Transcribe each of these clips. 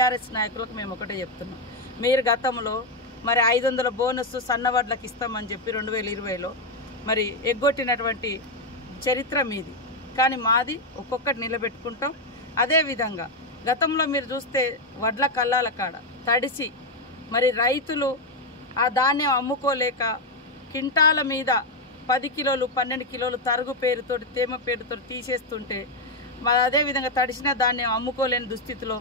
TRS నాయకులకు మేము ఒకటే చెప్తున్నాం, మీరు గతంలో మరి 500 బోనస్ సన్నవడ్లకు ఇస్తామని చెప్పి 2020లో మరి ఎగ్గొట్టినటువంటి చరిత్ర మీది. కానీ మాది ఒక్కొక్కటి నిలబెట్టుకుంటాం. అదేవిధంగా గతంలో మీరు చూస్తే వడ్ల కల్లాల కాడ తడిసి మరి రైతులు ఆ ధాన్యం అమ్ముకోలేక కింటాల మీద 10 కిలోలు 12 కిలోలు తరుగు పేరుతోటి తేమ పేరుతో తీసేస్తుంటే అదేవిధంగా తడిసిన ధాన్యం అమ్ముకోలేని దుస్థితిలో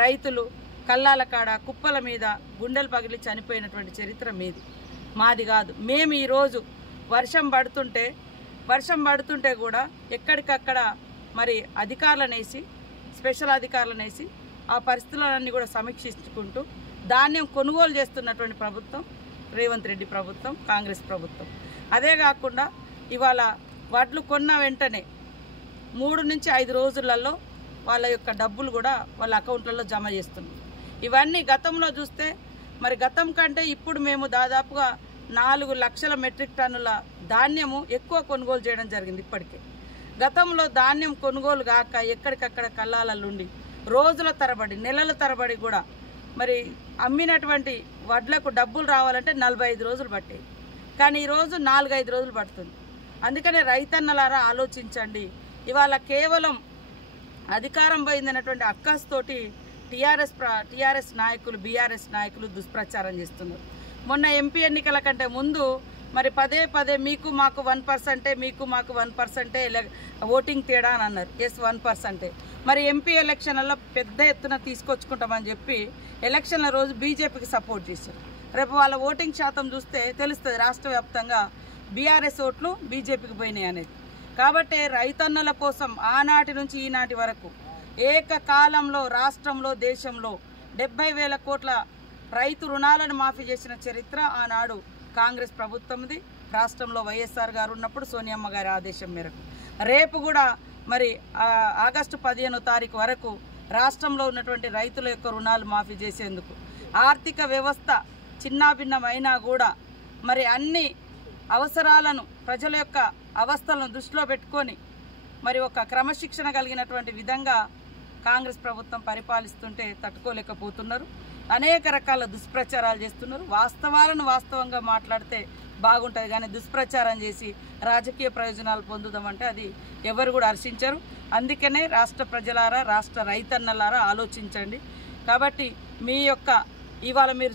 రైతులు కల్లాల కాడ కుప్పల మీద గుండెలు పగిలి చనిపోయినటువంటి చరిత్ర మీది, మాది కాదు. మేము ఈరోజు వర్షం పడుతుంటే కూడా ఎక్కడికక్కడ మరి అధికారులనేసి స్పెషల్ అధికారులనేసి ఆ పరిస్థితులన్నీ కూడా సమీక్షించుకుంటూ ధాన్యం కొనుగోలు చేస్తున్నటువంటి ప్రభుత్వం రేవంత్ రెడ్డి ప్రభుత్వం, కాంగ్రెస్ ప్రభుత్వం. అదే కాకుండా ఇవాళ వడ్లు కొన్న వెంటనే 3 నుంచి 5 రోజులలో వాళ్ళ యొక్క డబ్బులు కూడా వాళ్ళ అకౌంట్లలో జమ చేస్తున్నారు. ఇవన్నీ గతంలో చూస్తే మరి గతం కంటే ఇప్పుడు మేము దాదాపుగా 4 లక్షల మెట్రిక్ టన్నుల ధాన్యము ఎక్కువ కొనుగోలు చేయడం జరిగింది. ఇప్పటికే గతంలో ధాన్యం కొనుగోలు కాక ఎక్కడికక్కడ కల్లాలలుండి రోజుల తరబడి నెలల తరబడి కూడా మరి అమ్మినటువంటి వడ్లకు డబ్బులు రావాలంటే 45 రోజులు పట్టేది. కానీ ఈరోజు 4-5 రోజులు పడుతుంది. అందుకనే రైతన్నలారా ఆలోచించండి. ఇవాళ కేవలం అధికారం పోయిందన్నటువంటి అక్కస్తోటి టీఆర్ఎస్ నాయకులు బీఆర్ఎస్ నాయకులు దుష్ప్రచారం చేస్తున్నారు. మొన్న ఎంపీ ఎన్నికల కంటే ముందు మరి పదే మీకు మాకు 1%, మీకు మాకు 1% ఓటింగ్ తేడా అని అన్నారు. ఎస్ 1%. మరి ఎంపీ ఎలక్షన్లలో పెద్ద ఎత్తున తీసుకొచ్చుకుంటామని చెప్పి ఎలక్షన్ల రోజు బీజేపీకి సపోర్ట్ చేశారు. రేపు వాళ్ళ ఓటింగ్ శాతం చూస్తే తెలుస్తుంది రాష్ట్ర వ్యాప్తంగా బీఆర్ఎస్ ఓట్లు బీజేపీకి పోయినాయి అనేది. కాబట్టి రైతన్నల కోసం ఆనాటి నుంచి ఈనాటి వరకు ఏకకాలంలో రాష్ట్రంలో దేశంలో 70,000 కోట్ల రైతు రుణాలను మాఫీ చేసిన చరిత్ర ఆనాడు కాంగ్రెస్ ప్రభుత్వంది. రాష్ట్రంలో వైఎస్ఆర్ గారు ఉన్నప్పుడు సోనియమ్మ గారి ఆదేశం మేరకు రేపు కూడా మరి ఆగస్టు 15వ తారీఖు వరకు రాష్ట్రంలో ఉన్నటువంటి రైతుల యొక్క రుణాలు మాఫీ చేసేందుకు ఆర్థిక వ్యవస్థ చిన్నాభిన్నమైనా కూడా మరి అన్ని అవసరాలను ప్రజల యొక్క అవస్థలను దృష్టిలో పెట్టుకొని మరి ఒక క్రమశిక్షణ కలిగినటువంటి విధంగా కాంగ్రెస్ ప్రభుత్వం పరిపాలిస్తుంటే తట్టుకోలేకపోతున్నారు. అనేక రకాల దుష్ప్రచారాలు చేస్తున్నారు. వాస్తవాలను వాస్తవంగా మాట్లాడితే బాగుంటుంది, కానీ దుష్ప్రచారం చేసి రాజకీయ ప్రయోజనాలు పొందుదామంటే అది ఎవరు కూడా హర్షించరు. అందుకనే రాష్ట్ర ప్రజలారా, రాష్ట్ర రైతన్నలారా ఆలోచించండి. కాబట్టి మీ యొక్క ఇవాళ మీరు